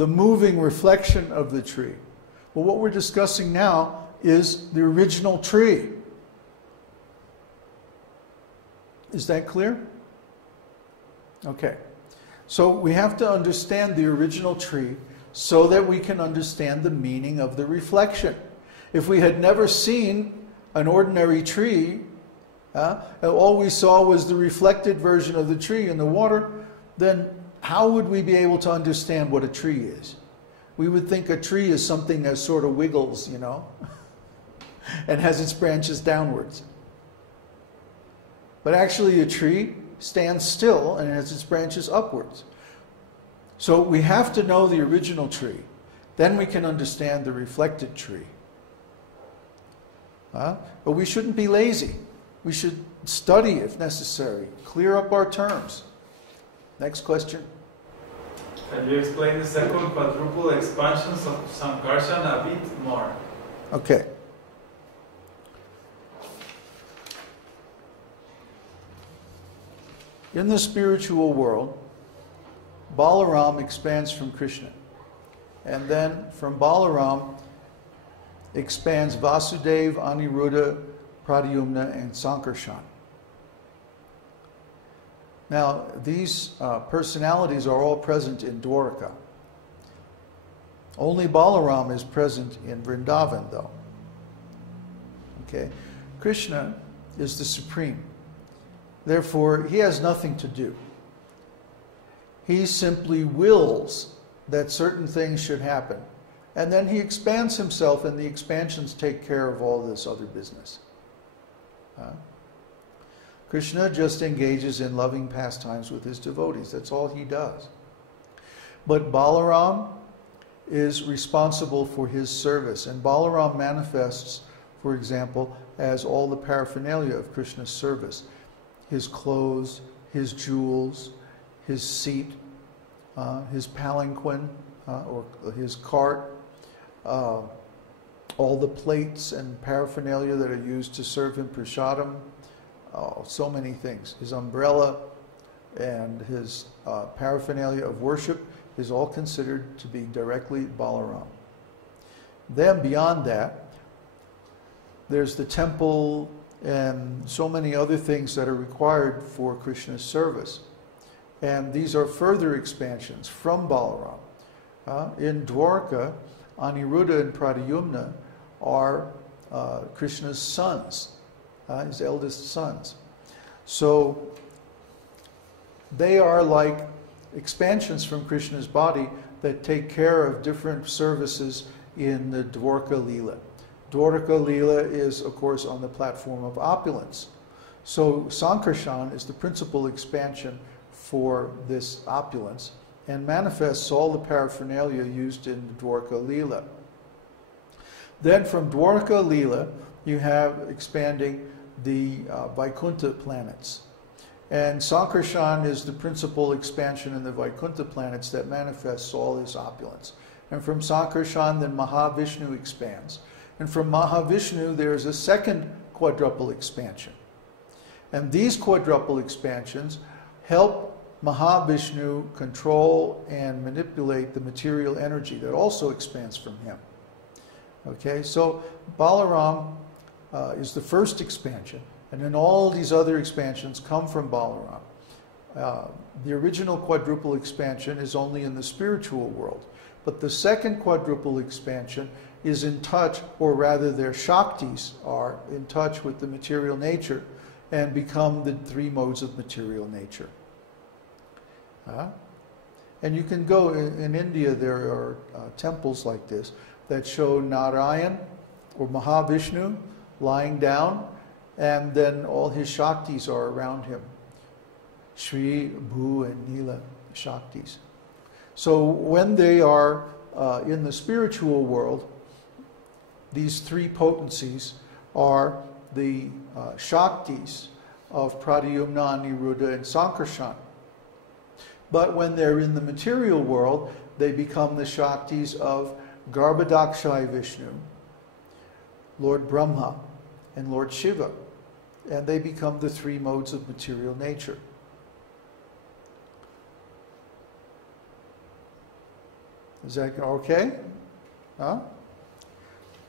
the moving reflection of the tree. Well, what we're discussing now is the original tree. Is that clear? Okay. So we have to understand the original tree so that we can understand the meaning of the reflection. If we had never seen an ordinary tree, and all we saw was the reflected version of the tree in the water, then how would we be able to understand what a tree is? We would think a tree is something that sort of wiggles, you know, and has its branches downwards. But actually a tree stands still and has its branches upwards. So we have to know the original tree. Then we can understand the reflected tree. But we shouldn't be lazy. We should study if necessary. Clear up our terms. Next question. Can you explain the second quadruple expansions of Sankarshan a bit more? Okay. In the spiritual world, Balaram expands from Krishna. And then from Balaram expands Vasudeva, Aniruddha, Pradyumna, and Sankarshan. Now, these personalities are all present in Dwarka. Only Balaram is present in Vrindavan, though. Okay? Krishna is the supreme. Therefore, he has nothing to do. He simply wills that certain things should happen. And then he expands himself, and the expansions take care of all this other business. Krishna just engages in loving pastimes with his devotees. That's all he does. But Balaram is responsible for his service. And Balaram manifests, for example, as all the paraphernalia of Krishna's service. His clothes, his jewels, his seat, his palanquin, or his cart, all the plates and paraphernalia that are used to serve him prasadam, so many things. His umbrella and his paraphernalia of worship is all considered to be directly Balaram. Then beyond that, there's the temple and so many other things that are required for Krishna's service. And these are further expansions from Balaram. In Dwarka, Aniruddha and Pradyumna are Krishna's sons, his eldest sons. So they are like expansions from Krishna's body that take care of different services in the Dwarka Leela. Dwarka Leela is, of course, on the platform of opulence. So Sankarshan is the principal expansion for this opulence and manifests all the paraphernalia used in the Dwarka Leela. Then from Dwarka Leela, you have expanding the Vaikuntha planets. And Sankarshan is the principal expansion in the Vaikuntha planets that manifests all this opulence. And from Sankarshan, then Mahavishnu expands. And from Mahavishnu, there's a second quadruple expansion. And these quadruple expansions help Mahavishnu control and manipulate the material energy that also expands from him. Okay, so Balaram is the first expansion, and then all these other expansions come from Balaram. The original quadruple expansion is only in the spiritual world, but the second quadruple expansion is in touch, or rather their Shaktis are in touch with the material nature and become the three modes of material nature. And you can go, in India there are temples like this that show Narayan or Mahavishnu lying down, and then all his Shaktis are around him. Shri, Bhu, and Nila Shaktis. So when they are in the spiritual world, these three potencies are the Shaktis of Pradyumna, Aniruddha, and Sankarshan. But when they're in the material world, they become the Shaktis of Garbhodakshai Vishnu, Lord Brahma, and Lord Shiva. And they become the three modes of material nature. Is that okay? Huh?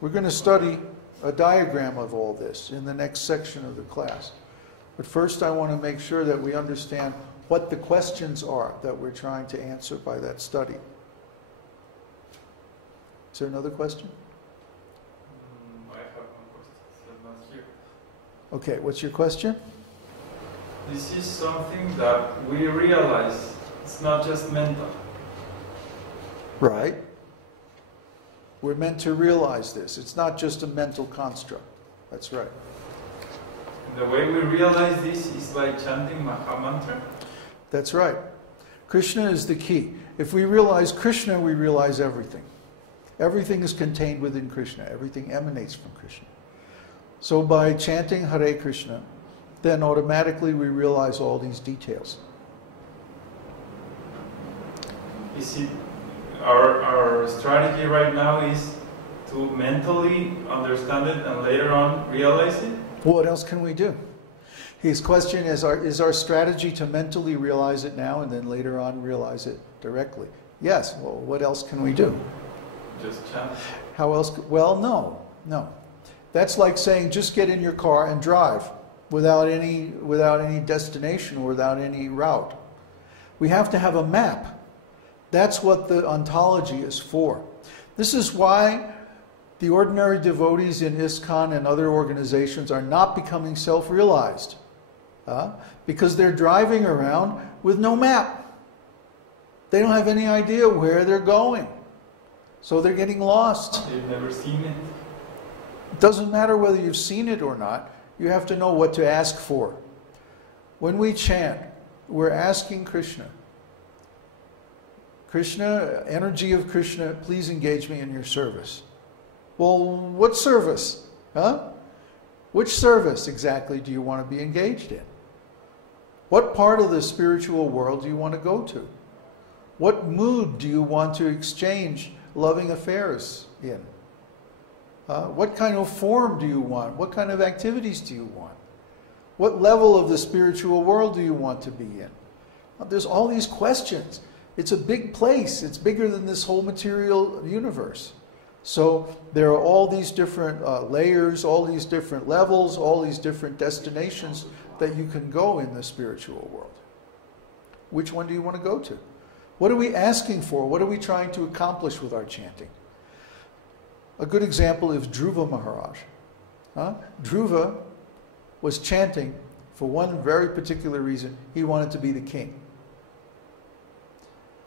We're going to study a diagram of all this in the next section of the class. But first I want to make sure that we understand what the questions are that we're trying to answer by that study. Is there another question? I have one question, it's not here. Okay, what's your question? This is something that we realize it's not just mental. Right. We're meant to realize this. It's not just a mental construct. That's right. The way we realize this is by chanting a mantra? That's right. Krishna is the key. If we realize Krishna, we realize everything. Everything is contained within Krishna. Everything emanates from Krishna. So by chanting Hare Krishna, then automatically we realize all these details. Is it our strategy right now is to mentally understand it and later on realize it? What else can we do? His question is our strategy to mentally realize it now and then later on realize it directly? Yes. Well, what else can we do? Just chant. How else? Well, no. That's like saying just get in your car and drive without any destination or without any route. We have to have a map. That's what the ontology is for. This is why the ordinary devotees in ISKCON and other organizations are not becoming self-realized. Because they're driving around with no map. They don't have any idea where they're going. So they're getting lost. They've never seen it. It doesn't matter whether you've seen it or not. You have to know what to ask for. When we chant, we're asking Krishna, Krishna, energy of Krishna, please engage me in your service. Well, what service? Which service exactly do you want to be engaged in? What part of the spiritual world do you want to go to? What mood do you want to exchange loving affairs in? What kind of form do you want? What kind of activities do you want? What level of the spiritual world do you want to be in? There's all these questions. It's a big place. It's bigger than this whole material universe. So there are all these different layers, all these different levels, all these different destinations that you can go in the spiritual world. Which one do you want to go to? What are we asking for? What are we trying to accomplish with our chanting? A good example is Dhruva Maharaj. Dhruva was chanting for one very particular reason. He wanted to be the king.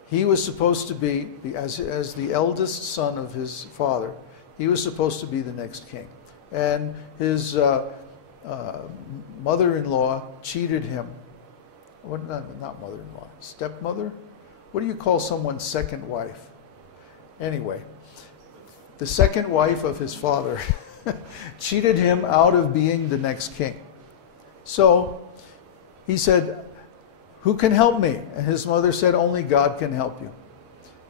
He was supposed to be, as the eldest son of his father, he was supposed to be the next king. And his mother-in-law cheated him. Not mother-in-law, stepmother? What do you call someone's second wife? Anyway, the second wife of his father cheated him out of being the next king. So he said, who can help me? And his mother said, only God can help you.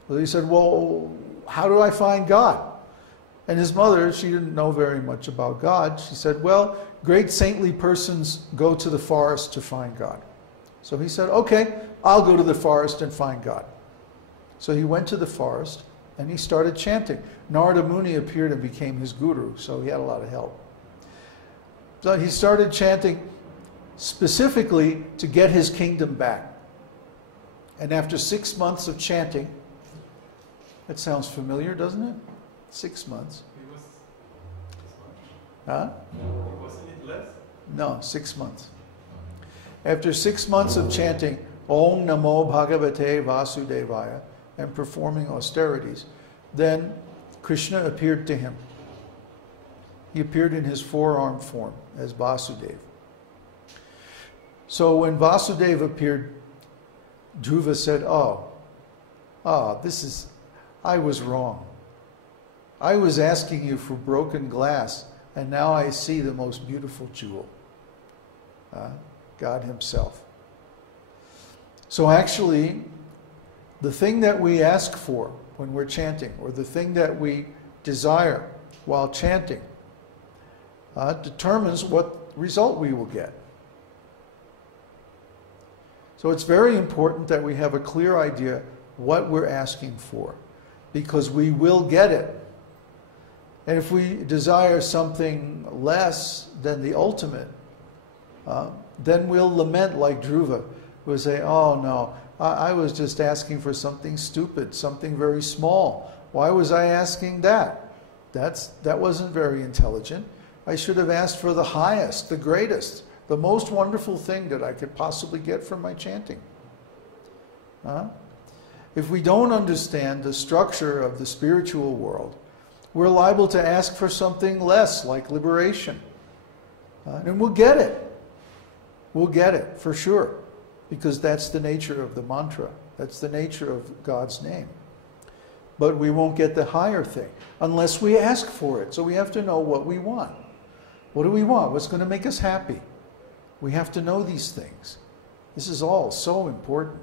So he said, well, how do I find God? And his mother, she didn't know very much about God. She said, well, great saintly persons go to the forest to find God. So he said, okay, I'll go to the forest and find God. So he went to the forest and he started chanting. Narada Muni appeared and became his guru, so he had a lot of help. So he started chanting specifically to get his kingdom back. And after 6 months of chanting, that sounds familiar, doesn't it? 6 months. It was 6 months. Huh? Wasn't it less? No, 6 months. After 6 months of chanting Om Namo Bhagavate Vasudevaya and performing austerities, then Krishna appeared to him. He appeared in his four-armed form as Vasudeva. So when Vasudeva appeared, Dhruva said, I was wrong. I was asking you for broken glass, and now I see the most beautiful jewel, God himself. So actually, the thing that we ask for when we're chanting, or the thing that we desire while chanting, determines what result we will get. So it's very important that we have a clear idea what we're asking for. because we will get it. And if we desire something less than the ultimate, then we'll lament like Dhruva. We'll say, oh no, I was just asking for something stupid, something very small. Why was I asking that? That wasn't very intelligent. I should have asked for the highest, the greatest, the most wonderful thing that I could possibly get from my chanting. If we don't understand the structure of the spiritual world, we're liable to ask for something less, like liberation. And we'll get it. We'll get it, for sure. Because that's the nature of the mantra. That's the nature of God's name. But we won't get the higher thing unless we ask for it. So we have to know what we want. What do we want? What's going to make us happy? We have to know these things. This is all so important.